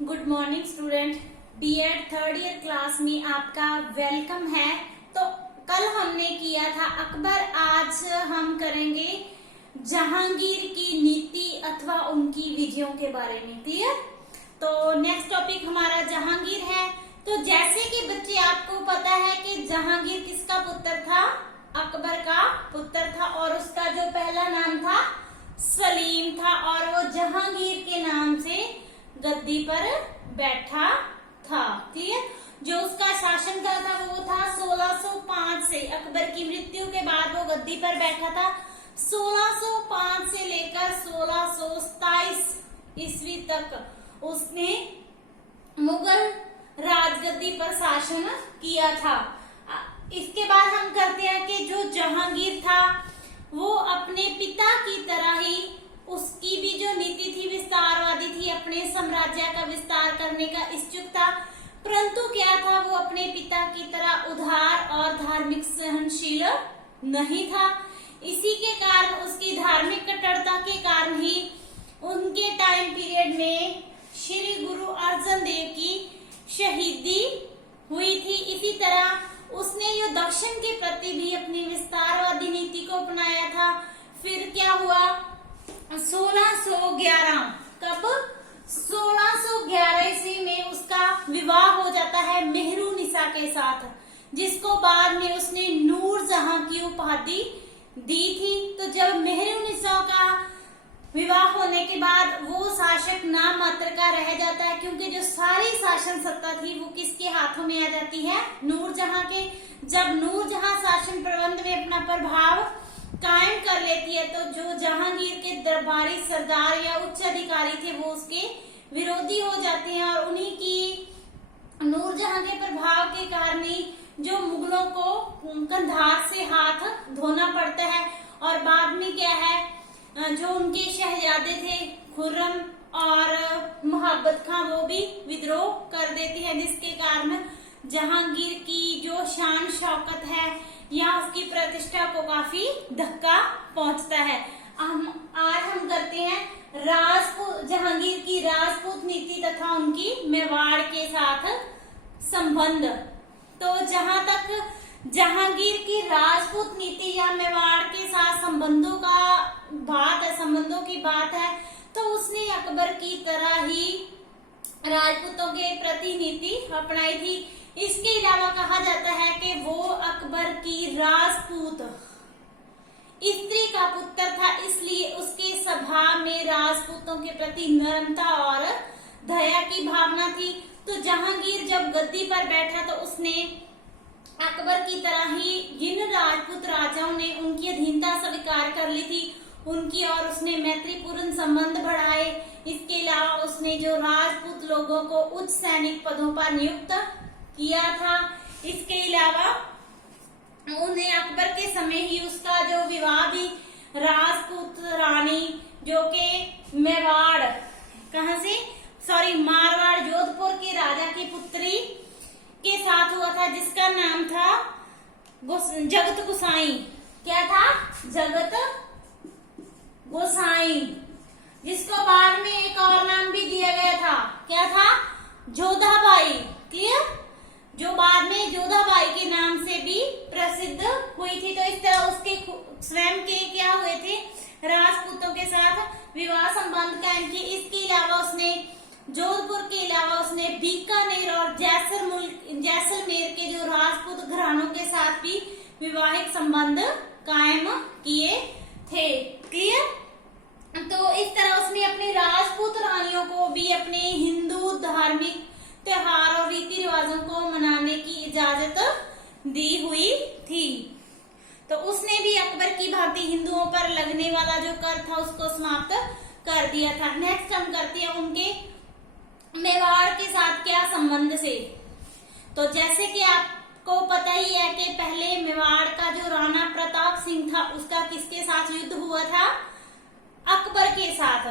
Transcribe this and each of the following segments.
Good morning student. BEd third year class में आपका welcome है। तो कल हमने किया था अकबर, आज हम करेंगे जहांगीर की नीति अथवा उनकी विजयों के बारे में। क्लियर? तो नेक्स्ट टॉपिक हमारा जहांगीर है। तो जैसे कि बच्चे आपको पता है कि जहांगीर किसका पुत्र था? अकबर का पुत्र था, और उसका जो पहला नाम था सलीम था, और वो जहांगीर के नाम से गद्दी पर बैठा था। क्लियर? जो उसका शासनकाल था वो था 1605 से, अकबर की मृत्यु के बाद वो गद्दी पर बैठा था। 1605 से लेकर 1627 ईस्वी तक उसने मुगल राजगद्दी पर शासन किया था। इसके बाद हम करते हैं कि जो जहांगीर था वो अपने पिता की तरह ही, उसकी भी जो नीति थी विस्तारवादी थी, अपने साम्राज्य का विस्तार करने का इच्छुक था। परंतु क्या था, वो अपने पिता की तरह उदार और धार्मिक सहनशील नहीं था। इसी के कारण, उसकी धार्मिक कट्टरता के कारण ही उनके टाइम पीरियड में श्री गुरु अर्जन देव की शहीदी हुई थी। इसी तरह उसने जो दक्षिण के प्रति भी अपनी विस्तारवादी नीति को अपनाया था। फिर क्या हुआ, 1611, कब? 1611 ईस्वी में उसका विवाह हो जाता है मेहरुनिसा के साथ, जिसको बाद में उसने नूरजहां की उपाधि दी थी। तो जब मेहरुनिसा का विवाह होने के बाद वो शासक नाम मात्र का रह जाता है, क्योंकि जो सारी शासन सत्ता थी वो किसके हाथों में आ जाती है? नूरजहां के। जब नूरजहां शासन प्रबंध में अपना प्रभाव कायम कर लेती है, तो जो जहांगीर के दरबारी सरदार या उच्च अधिकारी थे वो उसके विरोधी हो जाते हैं, और उन्हीं की नूरजहां के प्रभाव के कारण ही जो मुगलों को कंधार से हाथ धोना पड़ता है। और बाद में क्या है, जो उनके शहजादे थे खुर्रम और मोहब्बत खां, वो भी विद्रोह कर देते हैं, जिसके कारण जहांगीर की जो शान शौकत है या उसकी प्रतिष्ठा को काफी धक्का पहुंचता है। आज हम करते हैं राजपूत, जहांगीर की राजपूत नीति तथा उनकी मेवाड़ के साथ संबंध। तो जहां तक जहांगीर की राजपूत नीति या मेवाड़ के साथ संबंधों की बात है, तो उसने अकबर की तरह ही राजपूतों के प्रति नीति अपनाई थी। इसके अलावा कहा जाता है कि वो अकबर की राजपूत स्त्री का पुत्र था, इसलिए उसके स्वभाव में राजपूतों के प्रति नम्रता और दया की भावना थी। तो जहांगीर जब गद्दी पर बैठा तो उसने अकबर की तरह ही जिन राजपूत राजाओं ने उनकी अधीनता स्वीकार कर ली थी उनकी और उसने मैत्रीपूर्ण संबंध बढ़ाए। इसके अलावा उसने जो राजपूत लोगों को उच्च सैनिक पदों पर नियुक्त किया था। इसके अलावा उन्हें अकबर के समय ही उसका जो विवाह भी राजपूत रानी, जो के मेवाड़ मारवाड़ जोधपुर के राजा की पुत्री के साथ हुआ था, जिसका नाम था जगत गोसाई। क्या था? जगत गोसाई, जिसको बाद में एक और नाम भी दिया गया था। क्या था? जोधाबाई। क्लियर? जो बाद में जोधाबाई के नाम से भी प्रसिद्ध हुई थी। तो इस तरह उसके स्वयं के क्या हुए थे, राजपूतों के साथ विवाह संबंध कायम किए। इसके अलावा उसने जोधपुर के अलावा उसने बीकानेर और जैसलमेर के जो राजपूत घरानों के साथ भी विवाहिक संबंध कायम किए थे। क्लियर? तो इस तरह उसने अपनी राजपूत रानियों को भी अपने हिंदू धार्मिक त्योहार और रीति रिवाजों को मनाने की इजाजत दी हुई थी। तो उसने भी अकबर की भांति हिंदुओं पर लगने वाला जो कर था उसको समाप्त कर दिया था। नेक्स्ट हम करते हैं उनके मेवाड़ के साथ क्या संबंध से। तो जैसे कि आपको पता ही है कि पहले मेवाड़ का जो राणा प्रताप सिंह था उसका किसके साथ युद्ध हुआ था? अकबर के साथ।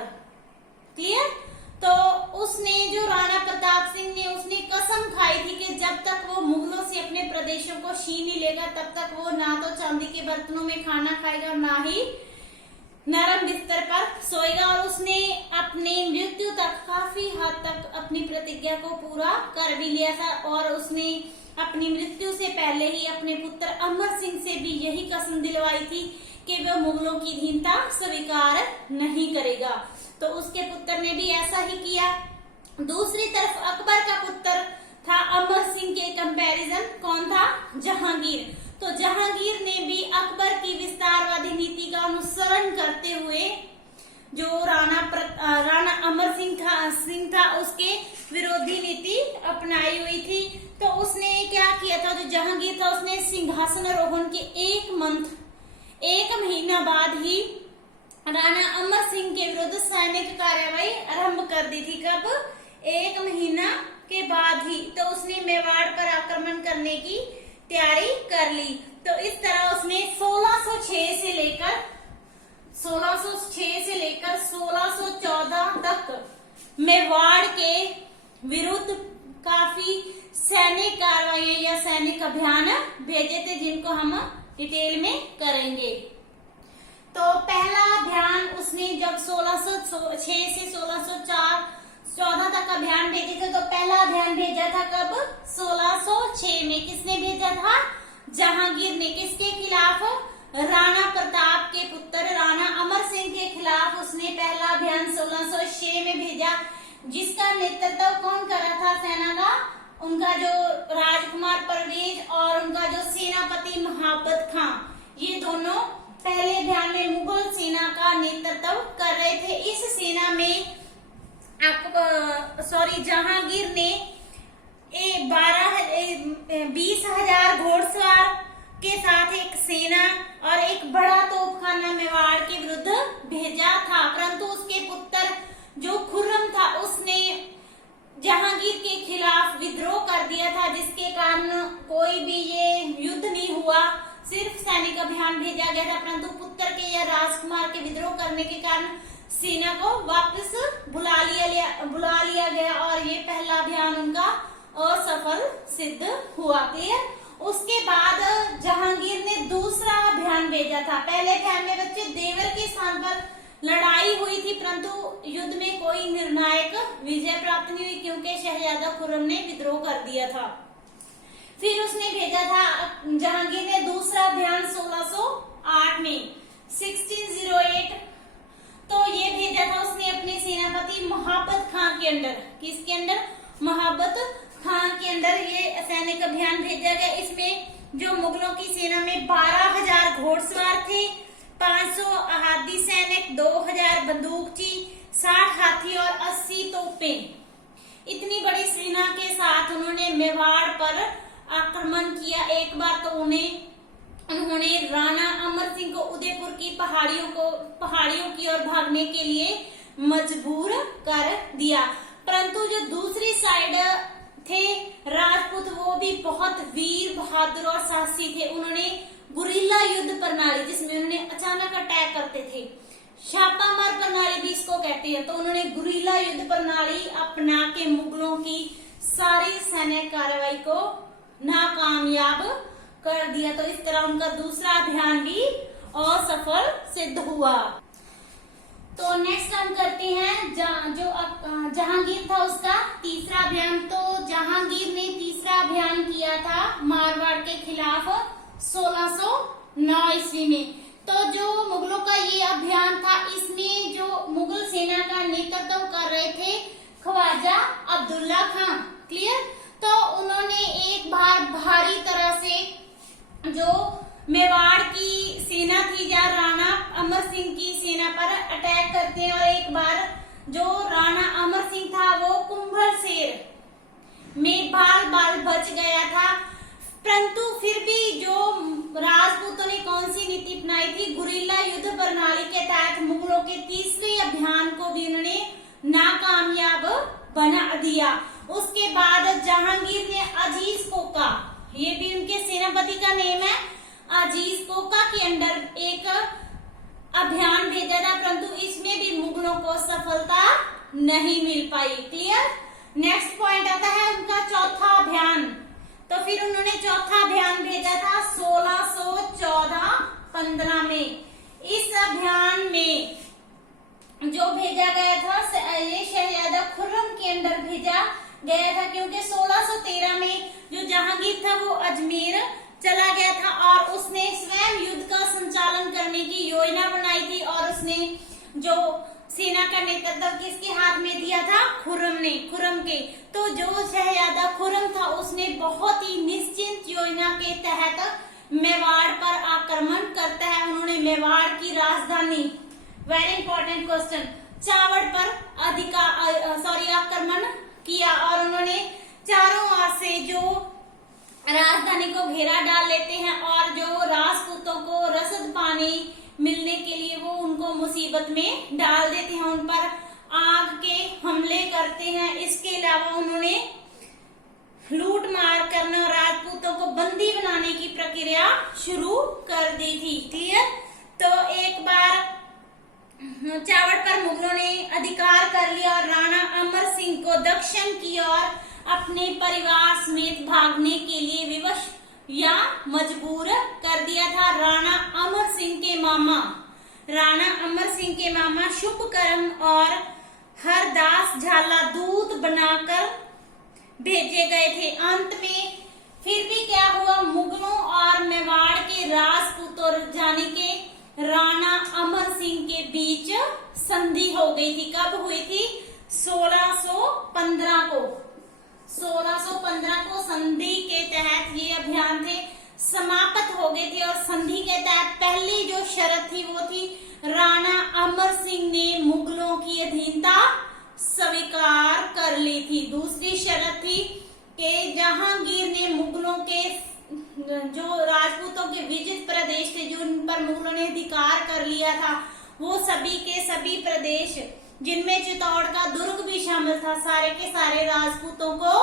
क्लियर? तो उसने जो राणा प्रताप सिंह ने उसने कसम खाई थी कि जब तक वो मुगलों से अपने प्रदेशों को छीन नहीं लेगा तब तक वो ना तो चांदी के बर्तनों में खाना खाएगा, ना ही नरम बिस्तर पर सोएगा और उसने अपनी मृत्यु तक काफी हद तक अपनी प्रतिज्ञा को पूरा कर भी लिया था और उसने अपनी मृत्यु से पहले ही अपने पुत्र अमर सिंह से भी यही कसम दिलवाई थी कि वह मुगलों की अधीनता स्वीकार नहीं करेगा। तो उसके पुत्र ने भी ऐसा ही किया। दूसरी तरफ अकबर का पुत्र था अमर सिंह के कंपैरिजन कौन था? जहांगीर। तो जहांगीर ने भी अकबर की विस्तारवादी नीति का अनुसरण करते हुए जो राणा अमर सिंह था उसके विरोधी नीति अपनाई हुई थी। तो उसने क्या किया था? जो जहांगीर था उसने सिंहासन आरोहण के एक महीना बाद ही राणा अमर सिंह के विरुद्ध सैनिक कार्रवाई आरंभ कर दी थी। कब? 1 महीना के बाद ही। तो उसने मेवाड़ पर आक्रमण करने की तैयारी कर ली। तो इस तरह उसने 1606 से लेकर 1614 तक मेवाड़ के विरुद्ध काफी सैनिक कार्रवाई या सैनिक अभियान भेजे थे, जिनको हम डिटेल में करेंगे। तो पहला अभियान उसने जब 1606 से 1614 तक अभियान भेजे थे, तो पहला अभियान भेजा था कब? 1606 में। किसने भेजा था? जहांगीर ने। किसके खिलाफ? राणा प्रताप के पुत्र राणा अमर सिंह के खिलाफ उसने पहला अभियान 1606 में भेजा, जिसका नेतृत्व कौन कर रहा था सेना का? उनका जो राजकुमार परवेज और उनका जो सेनापति महाबत खां, ये दोनों पहले अभियान में मुगल सेना का नेतृत्व कर रहे थे। इस सेना में जहांगीर ने 20,000 घोड़सवार के साथ एक सेना और एक बड़ा तोपखाना मेवाड़ के विरुद्ध भेजा था, परंतु उसके पुत्र जो खुर्रम था उसने जहांगीर के खिलाफ विद्रोह कर दिया था, जिसके कारण कोई भी ये युद्ध नहीं हुआ, सिर्फ सैनिक अभियान भेजा गया था। परंतु पुत्र के या राजकुमार के विद्रोह करने के कारण सेना को वापस बुला लिया गया और ये पहला अभियान उनका असफल सिद्ध हुआ। क्लियर? उसके बाद जहांगीर ने दूसरा अभियान भेजा था। पहले अभियान में बच्चे देवर के स्थान पर लड़ाई हुई थी, परंतु युद्ध में कोई निर्णायक विजय प्राप्त नहीं हुई क्योंकि शहजादा खुर्रम ने विद्रोह कर दिया था। फिर उसने भेजा था जहांगीर ने दूसरा अभियान 1608 में 1608। तो ये भेजा था उसने अपने सेनापति महाबत खां के अंडर। किसके अंडर? महाबत खां के अंडर ये सैनिक अभियान भेजा गया। इसमें जो मुगलों की सेना में 12,000 घोड़सवार थे, 500 अहादी सैनिक, 2,000 बंदूकची, 60 हाथी और 80 तोपें, इतनी बड़ी सेना के साथ उन्होंने मेवाड़ पर आक्रमण किया। एक बार तो उन्होंने राणा अमर सिंह को उदयपुर की पहाड़ियों की ओर भागने के लिए मजबूर कर दिया। परंतु जो दूसरी साइड थे राजपूत, वो भी बहुत वीर बहादुर और साहसी थे। उन्होंने गुरिल्ला युद्ध प्रणाली, जिसमें उन्होंने अचानक अटैक करते थे, छापामार प्रणाली भी इसको कहते हैं, तो उन्होंने गुरिल्ला युद्ध प्रणाली अपना के मुगलों की सारी सैन्य कार्रवाई को नाकामयाब कर दिया। तो इस तरह उनका दूसरा अभियान भी असफल सिद्ध हुआ। तो नेक्स्ट हम करते हैं जहांगीर था उसका तीसरा अभियान। तो जहांगीर ने तीसरा अभियान किया था मारवाड़ के खिलाफ 1609 ईस्वी में। तो जो मुगलों का ये अभियान था, इसमें जो मुगल सेना का नेतृत्व कर रहे थे ख्वाजा अब्दुल्ला खां। क्लियर? तो उन्होंने एक बार भारी तरह से जो मेवाड़ की सेना थी या राणा अमर सिंह की सेना पर अटैक करते हैं, और एक बार जो राणा अमर सिंह था वो कुंभलसेर में बाल बच गया था। परंतु फिर भी जो राजपूतों ने कौन सी नीति अपनाई थी? गुरिल्ला युद्ध प्रणाली के तहत मुगलों के तीसरे अभियान को भी उन्होंने नाकामयाब बना दिया। उसके बाद जहांगीर ने अजीज कोका, ये भी उनके सेनापति का नेम है, अजीज कोका के अंडर एक अभियान भेजा था, परंतु इसमें भी मुगलों को सफलता नहीं मिल पाई। क्लियर? नेक्स्ट पॉइंट आता है उनका चौथा अभियान। तो फिर उन्होंने चौथा अभियान भेजा था 1614-15 में। इस अभियान में जो भेजा गया था ये शहजादा खुर्रम के अंडर भेजा गया था, क्योंकि 1613 में जो जहांगीर था वो अजमेर चला गया था और उसने स्वयं युद्ध का संचालन करने की योजना बनाई थी और उसने जो सेना का नेतृत्व किसके हाथ में दिया था? खुर्रम के। तो जो शहजादा खुर्रम था उसने बहुत ही निश्चित योजना के तहत मेवाड़ पर आक्रमण करता है। उन्होंने मेवाड़ की राजधानी, वेरी इंपॉर्टेंट क्वेश्चन, चावड़ पर आक्रमण किया और उन्होंने चारों ओर से जो राजधानी को घेरा डाल लेते हैं और जो राजपूतों को रसद पानी मिलने के लिए वो उनको मुसीबत में डाल देते हैं, उन पर आग के हमले करते हैं। इसके अलावा उन्होंने लूट मार करना और राजपूतों को बंदी बनाने की प्रक्रिया शुरू कर दी थी। क्लियर? तो एक बार चावड़ पर मुगलों ने अधिकार कर लिया और राणा अमर सिंह को दक्षिण की ओर अपने परिवार समेत भागने के लिए विवश या मजबूर कर दिया था। राणा अमर सिंह के मामा शुभकर्म और हरदास झाला दूत बनाकर भेजे गए थे। अंत में फिर भी क्या हुआ? मुगलों और मेवाड़ के राजपूतों जाने के राणा अमर सिंह के बीच संधि हो गई थी। कब हुई थी? 1615 को संधि के तहत ये अभियान थे समाप्त हो गए थे और संधि के तहत पहली जो शर्त थी वो थी राणा अमर सिंह ने मुगलों की अधीनता स्वीकार कर ली थी। दूसरी शर्त थी कि जहांगीर ने मुगलों के जो राजपूतों के विजित प्रदेश थे जिन पर मुगलों ने अधिकार कर लिया था वो सभी के सभी प्रदेश जिनमें चित्तौड़ का दुर्ग भी शामिल था, सारे के सारे राजपूतों को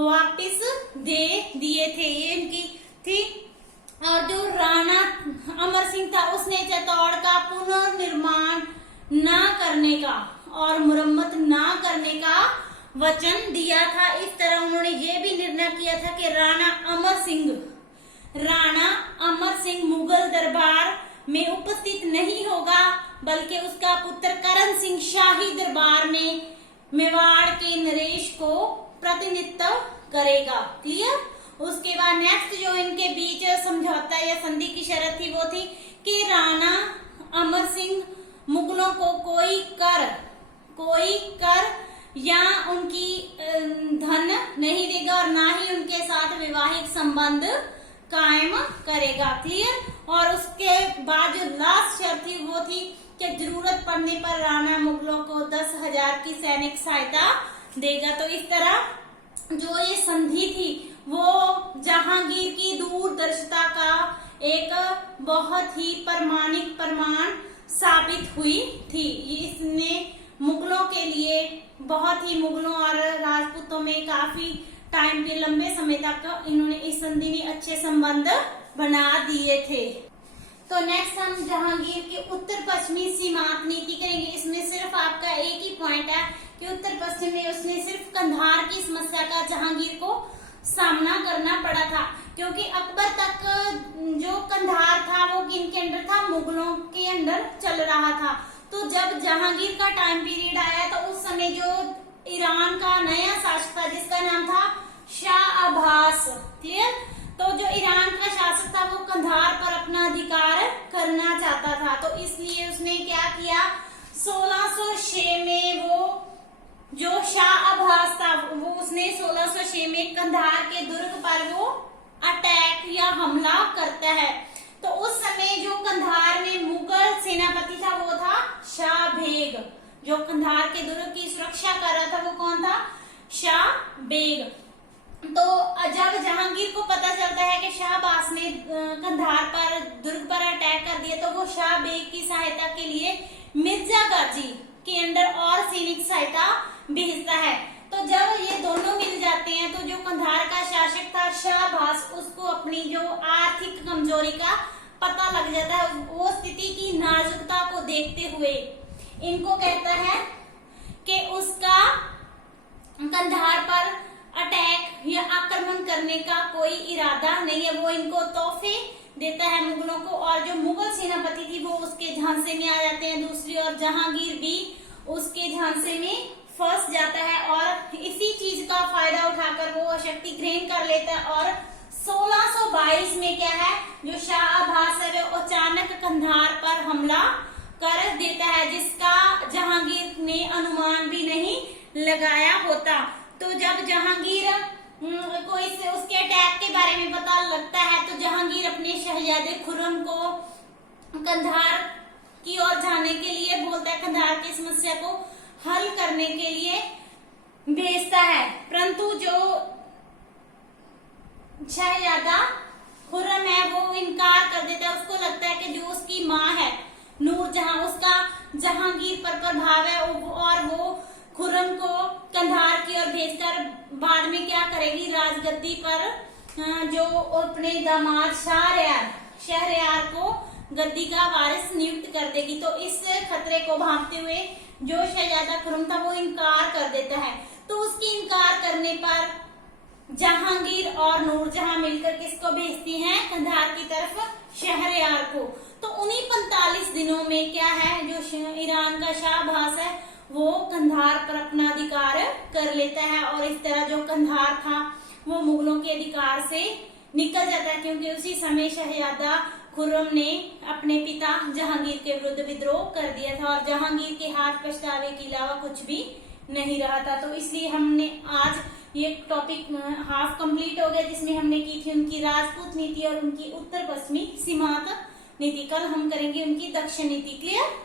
वापस दे दिए थे। ये इनकी थी। और जो राणा अमर सिंह था उसने चित्तौड़ का पुनर्निर्माण न करने का और मुरम्मत न करने का वचन दिया था। इस तरह उन्होंने ये भी निर्णय किया था कि राणा अमर सिंह मुगल दरबार में उपस्थित नहीं होगा, बल्कि उसका पुत्र करण सिंह शाही दरबार में मेवाड़ के नरेश को प्रतिनिधित्व करेगा। क्लियर? उसके बाद नेक्स्ट जो इनके बीच समझौता या संधि की शर्त थी वो थी कि राणा अमर सिंह मुगलों को कोई कर या उनकी धन नहीं देगा और ना ही उनके साथ वैवाहिक संबंध कायम करेगा। क्लियर? और उसके बाद जो लास्ट शर्त थी वो थी कि जरूरत पड़ने पर राणा मुगलों को 10,000 की सैनिक सहायता देगा। तो इस तरह जो ये संधि थी वो जहांगीर की दूरदर्शिता का एक बहुत ही प्रमाणिक प्रमाण साबित हुई थी। इसने मुगलों के लिए बहुत ही मुगलों और राजपूतों में काफी टाइम पे लंबे समय तक इन्होंने इस संधि में अच्छे संबंध बना दिए थे। तो नेक्स्ट हम जहांगीर के उत्तर पश्चिमी सीमांत नीति करेंगे। इसमें सिर्फ आपका एक ही पॉइंट है कि उत्तर पश्चिम में उसने सिर्फ कंधार की समस्या का जहांगीर को सामना करना पड़ा था, क्योंकि अकबर तक जो कंधार था वो किनके अंडर था? मुगलों के अंडर चल रहा था। तो जब जहांगीर का टाइम पीरियड आया तो उस समय जो ईरान का नया शासक था जिसका नाम था शाह अब्बास, क्लियर? तो जो ईरान का शासक था वो कंधार पर अपना अधिकार करना चाहता था। तो इसलिए उसने क्या किया? 1606 में वो जो शाह अब्बास था वो उसने 1606 में कंधार के दुर्ग पर वो अटैक या हमला करता है। तो उस समय जो कंधार में मुगल सेनापति था वो था शाह बेग। जो कंधार के दुर्ग की सुरक्षा कर रहा था वो कौन था? शाह बेग। तो जब जहांगीर को पता चलता है कि शाह अब्बास ने कंधार पर दुर्ग पर अटैक कर दिया तो वो शाह बेग की सहायता के लिए मिर्जा गाजी के अंडर और सैनिक सहायता भेजता है। तो जब ये दोनों मिल जाते हैं तो जो कंधार का शासक था शाह अब्बास उसको अपनी जो आर्थिक कमजोरी का पता लग जाता है। वो स्थिति की नाजुकता को देखते हुए इनको कहता है कि उसका कंधार पर अटैक या आक्रमण करने का कोई इरादा नहीं है। वो इनको तोहफे देता है मुगलों को, और जो मुगल सेनापति थी वो उसके झांसे में आ जाते हैं। दूसरी ओर जहांगीर भी उसके झांसे में फंस जाता है और इसी चीज का फायदा उठाकर वो शक्ति ग्रहण कर लेता है। और 1622 में क्या है, जो शाह अब्बास है वो अचानक कंधार पर हमला कर देता है, जिसका जहांगीर ने अनुमान भी नहीं लगाया होता। तो जब जहांगीर को उसके अटैक के बारे में पता लगता है तो जहांगीर अपने शहजादे खुर्रम को कंधार की ओर जाने के लिए बोलता है, कंधार की समस्या को हल करने के लिए भेजता है। परंतु जो शहजादा खुर्रम है वो इनकार कर देता है। उसको लगता है कि जो उसकी माँ है नूरजहां, उसका जहांगीर पर प्रभाव है और वो खुर्रम को कंधार की ओर भेजकर बाद में क्या करेगी, राजगद्दी पर जो अपने दामाद शहरयार को गद्दी का वारिस नियुक्त कर देगी। तो इस खतरे को भांपते हुए जो शहजादा खुर्रम था वो इनकार कर देता है। तो उसकी इनकार करने पर जहांगीर और नूरजहां मिलकर किसको भेजती हैं, कंधार की तरफ शहरयार को। तो उन्हीं 45 दिनों में क्या है, जो ईरान का शाह अब्बास है वो कंधार पर अपना अधिकार कर लेता है और इस तरह जो कंधार था वो मुगलों के अधिकार से निकल जाता है, क्योंकि उसी समय शहजादा खुर्रम ने अपने पिता जहांगीर के विरुद्ध विद्रोह कर दिया था और जहांगीर के हाथ पछतावे के अलावा कुछ भी नहीं रहा था। तो इसलिए हमने आज ये टॉपिक हाफ कंप्लीट हो गया, जिसमें हमने की थी उनकी राजपूत नीति और उनकी उत्तर पश्चिमी सीमांत नीति। कल हम करेंगे उनकी दक्षिण नीति। क्लियर।